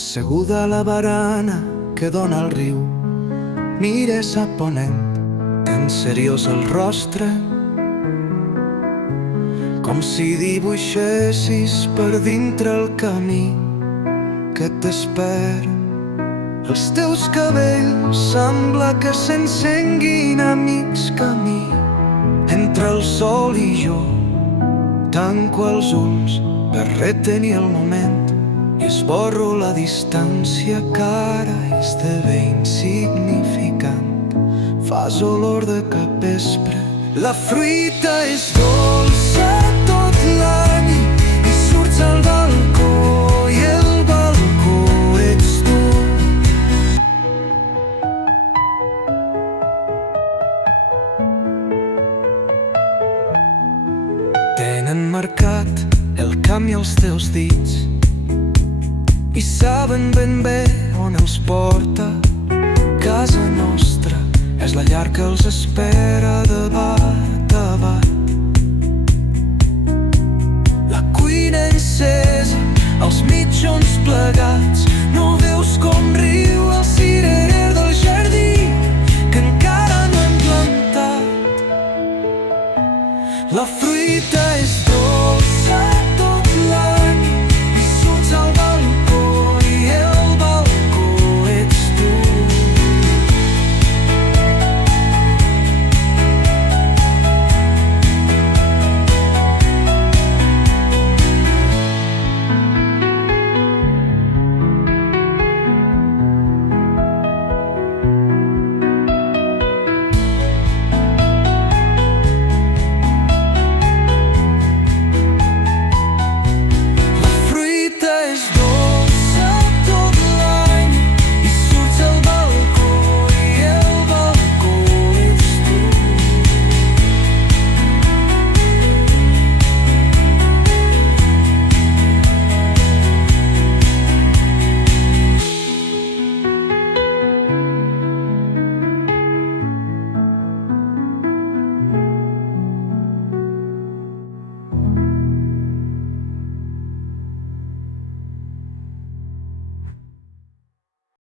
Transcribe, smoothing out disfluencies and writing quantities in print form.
asseguda a la barana que dóna al riu. Mires a ponent, tan seriós el rostre, com si dibuixessis per dintre el camí que t'espera. Els teus cabells sembla que s'encenguin a mig camí. Entre el sol i jo tanco els ulls per retenir el moment i esborro la distància que ara esdevé insignificant. Fas olor de capvespre, la fruita és dolça tot l'any i surts al balcó i el balcó ets tu. Tenen marcat el camp i els teus dits i saben ben bé on els porta. Casa nostra és la llar que els espera de bat a bat. La cuina encesa, els mitjons plegats, no veus com riu